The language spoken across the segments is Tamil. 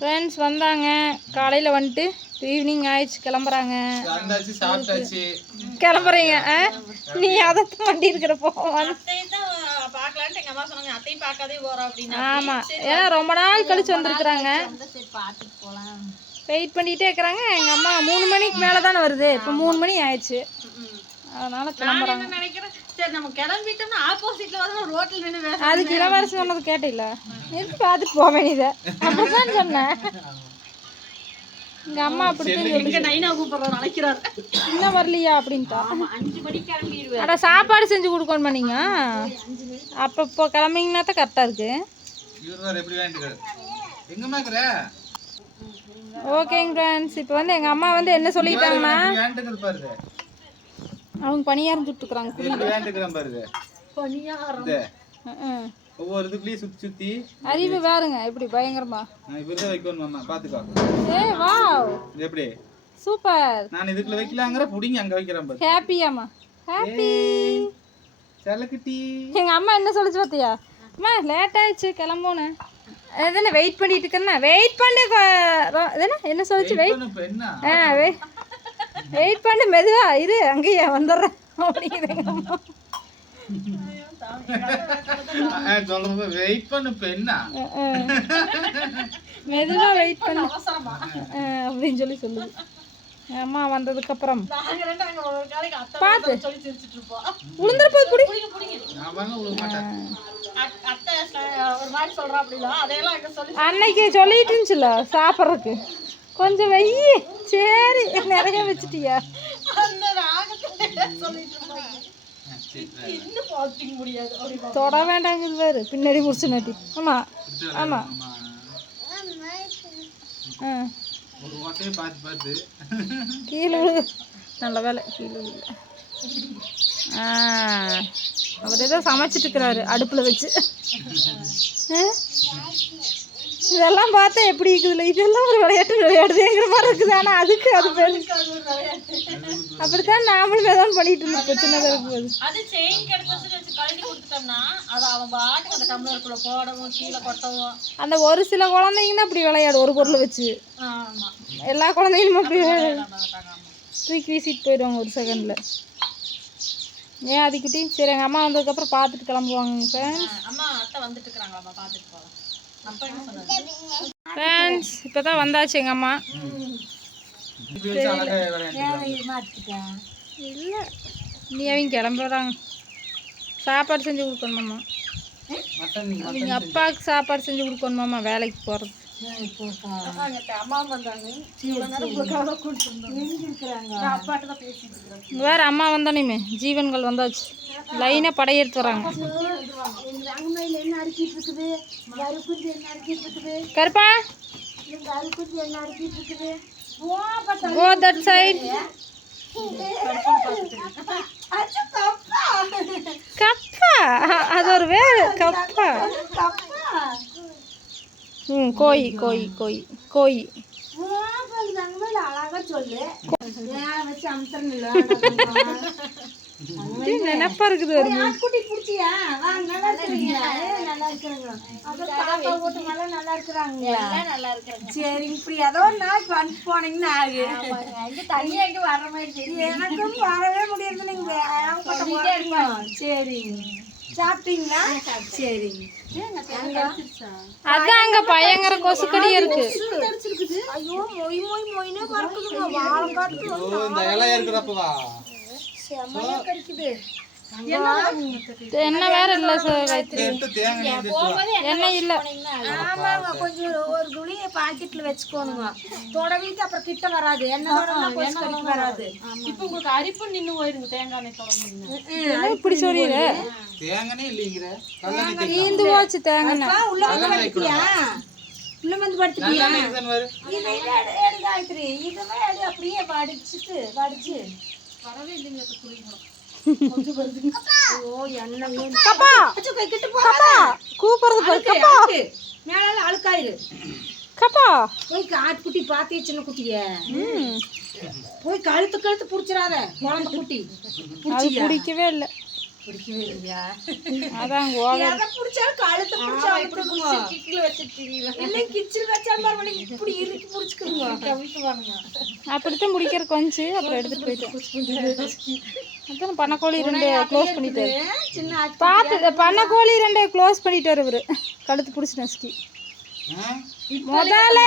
ஃப்ரெண்ட்ஸ் வந்தாங்க. காலையில் வந்துட்டு ஈவினிங் ஆயிடுச்சு கிளம்புறாங்க. கிளம்புறீங்க ஆ? நீ அதை வண்டி இருக்கிறப்போ ஆமாம் ஏன்னா ரொம்ப நாள் கழிச்சு வந்திருக்கிறாங்க? வெயிட் பண்ணிகிட்டே இருக்கிறாங்க. எங்கள் அம்மா மூணு மணிக்கு மேலே தானே வருது. இப்போ மூணு மணி ஆயிடுச்சு. அதனால கிளம்புறாங்க என்ன நினைக்கிறேன்? சரி நம்ம கிளம்பிட்டோம்னா ஆப்போசிட்ல வரணும் ரோட்ல நின்று பேச அதுக்கு இளவரசி சொன்னது கேட்டில்ல? நிறுத்தி பார்த்துட்டு போக வேண்டியதை. அப்படிதான் சொன்னேன். எங்கள் அம்மா சொல்லி இங்க நைனா கூப்பிடுறோம் அழைக்கிறார். இன்னும் வரலையா அப்படின்ட்டா. ஆமா அஞ்சு மணிக்கு கிளம்பிடுவேன் அட சாப்பாடு செஞ்சு கொடுக்கணும் பண்ணீங்க அப்போ இப்போ கிளம்பிங்கன்னா தான் கரெக்டாக இருக்கு. ஓகேங்க ஃப்ரெண்ட்ஸ் இப்போ வந்து எங்கள் அம்மா வந்து என்ன சொல்லிட்டாங்கன்னா அவங்க பணியாரம் சுட்டுக்குறாங்க இந்த ம் ஒவ்வொரு இதுக்குள்ளேயும் சுத்தி சுத்தி. அறிவு பாருங்க எப்படி பயங்கரமா. நான் இவர்தான் வைக்கணும் மாமா பாத்துக்கோ. ஏ வாவ். இது எப்படி? சூப்பர். நான் இதுக்குள்ள வைக்கலாங்கிற புடிங்க அங்க வைக்கிறேன் பாரு. ஹாப்பியாம்மா ஹாப்பி செல்லக்குட்டி எங்கள் அம்மா என்ன சொல்லிச்சு பார்த்தியா அம்மா லேட் ஆயிடுச்சு கிளம்போன்னு எதுனா வெயிட் பண்ணிட்டு இருக்கேன்னா? வெயிட் பண்ணு எதுனா என்ன சொல்லிச்சு? வெயிட் என்ன? ஆ வெயிட் வெயிட் பண்ணு மெதுவா. இரு அங்கேயே வந்துடுறேன். சொல்றது வெயிட் பண்ணு என்ன மெதுவா வெயிட் பண்ணு. அப்படின்னு சொல்லி சொல்லுது. அம்மா வந்ததுக்கப்புறம். நாங்க ரெண்டு அங்க ஒரு காலைக்கு அத்தை பார்த்து. சொல்லி சிரிச்சிட்டு இருப்போம். உளுந்துற போய் குடி. புடிங்க புடிங்க நான் வாங்க விட மாட்டேன். அத்- அத்தை ச- ஒரு மாதிரி சொல்றா அப்படின்னா அதையெல்லாம் அங்க சொல்லி அன்னைக்கு சொல்லிட்டு இருந்துச்சுல சாப்பிட்றதுக்கு. கொஞ்சம் வெய்யி. சரி நிறைய வச்சுட்டியா. தொட வேண்டாங்குது வேறு பின்னாடி முடிச்சு நட்டி. ஆமா ஆமா. கீழே நல்ல வேலை கீழே அவர் ஏதோ சமைச்சிட்டு இருக்கிறாரு அடுப்பில் வச்சு? இதெல்லாம் பார்த்தா எப்படி இருக்குதுல்ல? இதெல்லாம் ஒரு விளையாட்டு விளையாடுதுங்கிற மாதிரி இருக்குது. ஆனால் அதுக்கு அது பேர் அப்படித்தான் நாமளும் ஏதாவது பண்ணிட்டு இருந்தோம் இப்போ சின்னதாக இருக்கும்போது. அது செயின் கிடைச்சதுன்னு வச்சு கழட்டி கொடுத்துட்டோம்னா அது அவன் பாட்டுக்கு அந்த டம்ளருக்குள்ள போடவும் கீழே கொட்டவும். அந்த ஒரு சில குழந்தைங்க தான் அப்படி விளையாடும் ஒரு பொருளை வச்சு. ஆமா. எல்லா குழந்தைங்களும் அப்படி. தூக்கி வீசிட்டு போயிடுவாங்க ஒரு செகண்டில் ஏன் அதுக்கிட்டே சரி எங்கள் அம்மா வந்ததுக்கப்புறம் பார்த்துட்டு கிளம்புவாங்க அம்மா அத்தை வந்துட்டு இருக்கிறாங்களாம்மா பார்த்துட்டு போகலாம் ஃப்ரெண்ட்ஸ் இப்போ தான் வந்தாச்சு எங்கள் அம்மா. இல்லை. நீ அவங்க கிளம்புறாங்க சாப்பாடு செஞ்சு கொடுக்கணுமாம்மா அவங்க அப்பாவுக்கு சாப்பாடு செஞ்சு கொடுக்கணுமாம்மா வேலைக்கு போகிறது வேறு அம்மா வந்தோனையுமே ஜீவன்கள் வந்தாச்சு. லைனாக படையெடுத்து வராங்க. என்ன அறுக்கிட்டு இருக்குது கருக்குஞ்சு என்ன அறுக்கிட்டு இருக்குது கருப்பா கருக்குஞ்சு என்ன அறுக்கிட்டு இருக்குது கோ தட் சைட் கப்பா அது ஒரு வேறு கப்பா ம் கோயி கோயி கோயி நினப்பா இருக்குது ஒரு. குட்டி பிடிச்சியா வாங்க நல்லா இருக்கிறீங்க நல்லா இருக்கிறாங்க அப்புறம் பாப்பா வீட்டு மேல நல்லா இருக்கிறாங்க. நல்லா இருக்கிறாங்க சரி இப்படி ஏதோ ஒரு நாளைக்கு வந்து போனீங்கன்னா ஆகு. இங்க தனியா இங்க வர்ற மாதிரி தெரியும் எனக்கும் வரவே முடியாது நீங்க சொல்லிட்டே இருக்கோம் சரி. சாப்பிட்டீங்களா? சரிங்க. அதான் அங்க பயங்கர கொசுக்கடி இருக்கு. ஐயோ மொய் மொய் மொய்னே பறக்குதுங்க. வாழை காட்டு ஓ இந்த இலை இருக்கிறப்பவா என்ன வேற இல்ல சார் காயத்ரி எண்ணெய். என்ன இல்ல. ஆமாங்க கொஞ்சம் ஒரு துளி பாக்கெட்ல வச்சுக்கோணுங்க. தொடவிட்டு அப்புறம் கிட்ட வராது. என்ன கடிக்கு வராது. இப்போ உங்களுக்கு அரிப்பு நின்னு போயிருங்க தேங்காய் எண்ணெய் இப்படி சொல்லிடு. தீந்து போச்சு தேங்காய் உள்ள வந்து படுத்தியா உள்ள வந்து படுத்துட்டியா. இது காயத்ரி? இதுவே எடு அப்படியே வடிச்சிட்டு வடிச்சு. வரவே இல்லைங்க துளிங்களும் கொஞ்சம் வருதுங்க. ஓ எண்ணெய் கப்பா அச்சோ, கை கிட்ட போ கப்பா! கூப்பிடுறது பாரு கப்பா! மேலால அழுக்காயிரு. கப்பா! போய் ஆட்டுக்குட்டி பாத்திய சின்ன குட்டிய. ம். போய் கழுத்து கழுத்து புடிச்சிடாத குழந்தை குட்டி. அது பிடிக்கவே இல்லை. பிடிக்கவே இல்லையா? அதான் ஓவர் எதை பிடிச்சாலும் கழுத்தை பிடிச்சா கீழே இல்லை கிச்சில் இப்படி இறுக்கி அப்படித்தான் முடிக்கிற கொஞ்சம் அப்புறம் எடுத்துட்டு போயிட்டேன் அதான் பண்ணக்கோழி ரெண்டு க்ளோஸ் பண்ணிட்டாரு. பார்த்து பண்ணக்கோழி ரெண்டு க்ளோஸ் பண்ணிட்டாரு இவரு. கழுத்து பிடிச்சி நசுக்கி? முதல்ல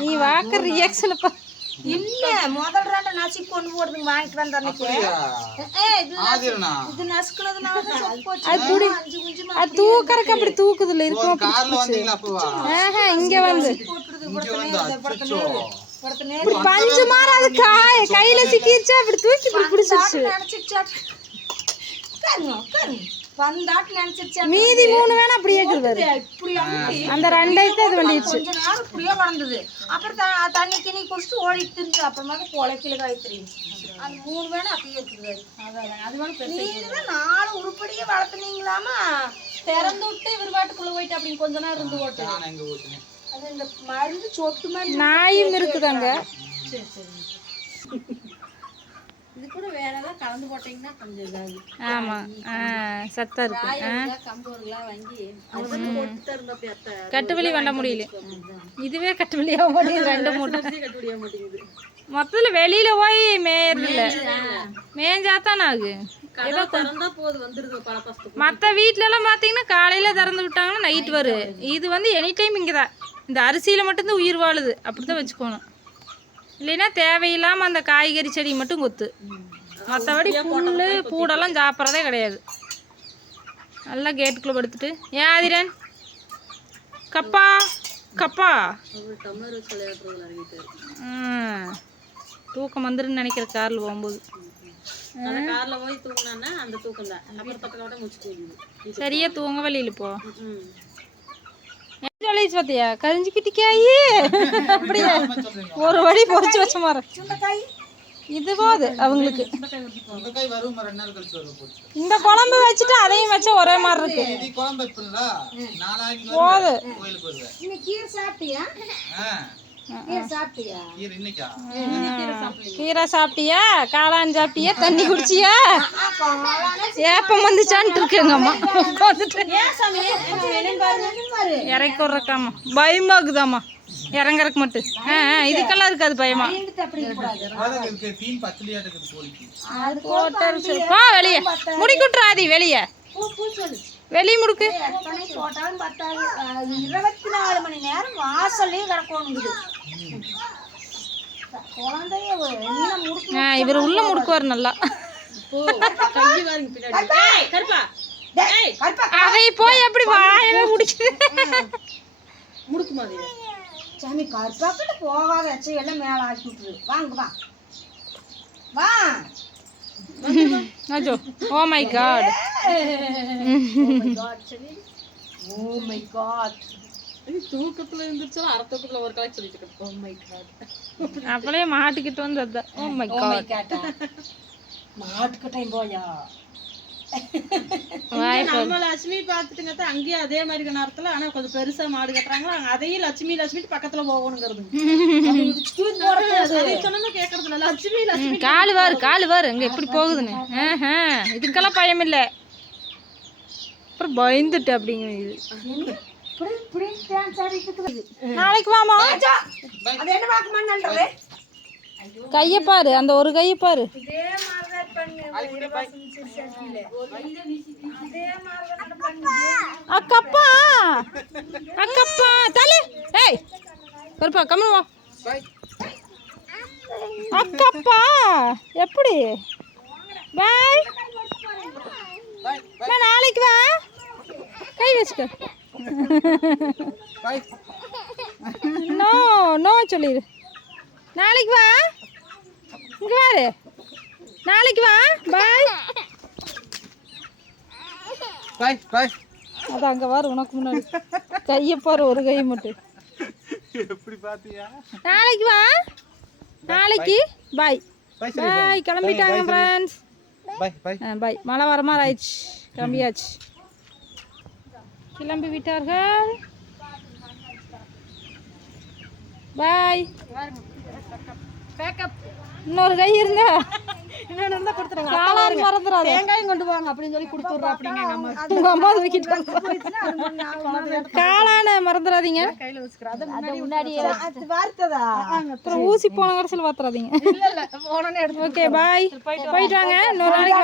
நீ வாக்குற ரியாக்ஷனை பா இல்ல முதல் ரெண்டு நசுக்கி கொண்டு போடுறதுங்க வாங்கிட்டு வந்த அன்னைக்கு. இது ஆதிரனா? இது நசுக்குனதுனால. அது தூக்கறக்கு அப்படி தூக்குதுல இருக்கும் கார்ல வந்தீங்களா அப்பவா ஆஹா இங்க வந்து. இப்படி பஞ்சு மாற அது காய கையில சிக்கிருச்சா அப்படி தூக்கி இப்படி பிடிச்சிருச்சு. வந்தாட்டு நினைச்சிருச்சா மீதி மூணு வேணா அப்படியே இருக்குது. இப்படி அந்த ரெண்டாயிரத்து அது பண்ணிடுச்சு. கொஞ்ச நேரம் இப்படியே வளர்ந்தது. அப்புறம் த- தண்ணி கிண்ணி குடிச்சிட்டு ஓடிட்டு இருந்துச்சு. அப்புறமா குலைக்கில காய்த்துறீ அந்த மூணு வேணா அப்படியே இருக்குது அது வேணும் நீங்க தான் நாலு உருப்படியே வளர்த்துனீங்களாமா? திறந்து விட்டு இவர் பாட்டுக்குள்ள போயிட்டு அப்படின்னு கொஞ்ச நேரம் இருந்து ஓட்டு. அது இந்த மருந்து சொட்டு மாதிரி நாயும் இருக்குதாங்க? சரி சரி. கூட வேற ஏதாவது கலந்து போட்டீங்கன்னா கொஞ்சம் இதாகுது. ஆமா. ஆ, சத்தா இருக்கு. ஆ. காய் கம்பு ஒரு கிலோ வாங்கி கட்டுவலி பண்ண முடியல. இதுவே கட்டுவலி ஆக மாட்டேங்குது ரெண்டு மூணு. கட்ட முடிய மாட்டேங்குது. மொத்தத்துல வெளியில போய் மேயறதில்ல. மேய்ஞ்சாதான் ஆகு? மற்ற வீட்லலாம் பார்த்தீங்கன்னா காலையில் திறந்து விட்டாங்கன்னா நைட் வரும் இது வந்து எனி டைம் இங்கே தான் இந்த அரிசியில் மட்டும்தான் உயிர் வாழுது. அப்படி தான் வச்சுக்கணும். இல்லைன்னா தேவையில்லாமல் அந்த காய்கறி செடி மட்டும் கொத்து. மற்றபடி புல்லு பூடெல்லாம் சாப்பிட்றதே கிடையாது. நல்லா கேட்டுக்குள்ளே படுத்துட்டு. ஏன் ஆதிரன்? கப்பா கப்பா. தூக்கம் வந்துருன்னு நினைக்கிற காரில் போகும்போது. சரியா தூங்க வழியில் போ. சொல்லிச்சு பார்த்தியா கரிஞ்சுக்கிட்டிக்காயி அப்படியே? ஒரு வழி பொறிச்சு வச்ச மாதிரி. இது போது அவங்களுக்கு. இந்த குழம்பு வச்சுட்டு அதையும் வச்சா ஒரே மாதிரி இருக்கு. இது கீரை சாப்பிட்டியா? காளான் சாப்பிட்டியா? தண்ணி குடிச்சியா? ஏப்பம் வந்துச்சான்ட்டு இருக்கு எங்க அம்மா உட்காந்துட்டு இறக்கி விட்றக்காமா பயமாக்குதாம்மா இறங்குறக்கு மட்டும். ஆ இதுக்கெல்லாம் இருக்காது பயமா. போ வெளியே. முடிக்குட்றாதி வெளியே. வெளியே முடுக்கு. போட்டாலும் பத்தாது. இருபத்தி நாலு மணி நேரம் வாசல்லே கிடக்கணுங்குது. இவர் உள்ள முடுக்குவார் நல்லா. அதை போய் எப்படி வாயவே முடிக்குது முடுக்கு மாதிரி. சாமி கருப்பாக்கிட்ட போகாத. சரி எல்லாம் மேல ஆக்கி விட்டுரு. வாங்க வா. வா. அஜோ oh my God oh my God தூக்கத்துல இருந்துச்சா அரை தூக்கத்துல ஒரு காய் சொல்லிட்டு இருக்கேன் ஓ மை காட் அப்படியே மாட்டிக்கிட்டு வந்து அதான் ஓ மை காட் காட்டா மாட்டுக்கிட்டையும் போயா நம்ம லட்சுமி பாத்துட்டுங்க அங்கேயும் அதே மாதிரி நேரத்துல ஆனா கொஞ்சம் பெருசா மாடு கட்டுறாங்களா? அதையும் லட்சுமி லட்சுமி பக்கத்துல போகணுங்கிறது. கேக்குறது இல்ல லட்சுமி லட்சுமி காலு வாரு காலு வாரு. அங்க எப்படி போகுதுன்னு? இதுக்கெல்லாம் பயம் இல்ல அப்புறம் பயந்துட்டு அப்படிங்கிறது இப்படி நாளைக்கு வாமா. அது என்ன பார்க்கமான்னு கையை பாரு அந்த ஒரு கையை பாரு. அக்கப்பா. அக்கப்பா. தலை ஏய் கருப்பா கம்மி வா. அக்கப்பா. எப்படி? பாய். நாளைக்கு வா. கை வச்சுக்க. நோ நோ சொல்லிடு நாளைக்கு வா. இங்க வாரு. நாளைக்கு வா. பாய் பாய் பாய் அது அங்கே வாரு உனக்கு முன்னாடி. கையை பாரு ஒரு கை மட்டும். எப்படி பாத்தியா? நாளைக்கு வா. நாளைக்கு. பாய் பாய் பாய் கிளம்பிட்டாங்க ஃப்ரெண்ட்ஸ் பாய் பாய் பாய் மழை வர மாதிரி ஆயிடுச்சு. கிளம்பியாச்சு. கிளம்பி விட்டார்கள். பாய் பேக்கப் இன்னொரு கை இருந்தா இன்னொன்று இருந்தால் கொடுத்துருங்க காளான் மறந்துடாத. தேங்காயும் கொண்டு வாங்க. அப்படின்னு சொல்லி கொடுத்துட்றோம் அப்படிங்க எங்கள் அம்மா. உங்க அம்மா தூக்கிட்டு வந்து காளான மறந்துடாதீங்க. கையில் வார்த்ததா? அப்புறம் ஊசி போன கடைசியில் பார்த்துறாதீங்க ஓகே பாய் போயிட்டு வாங்க. இன்னொரு நாளைக்கு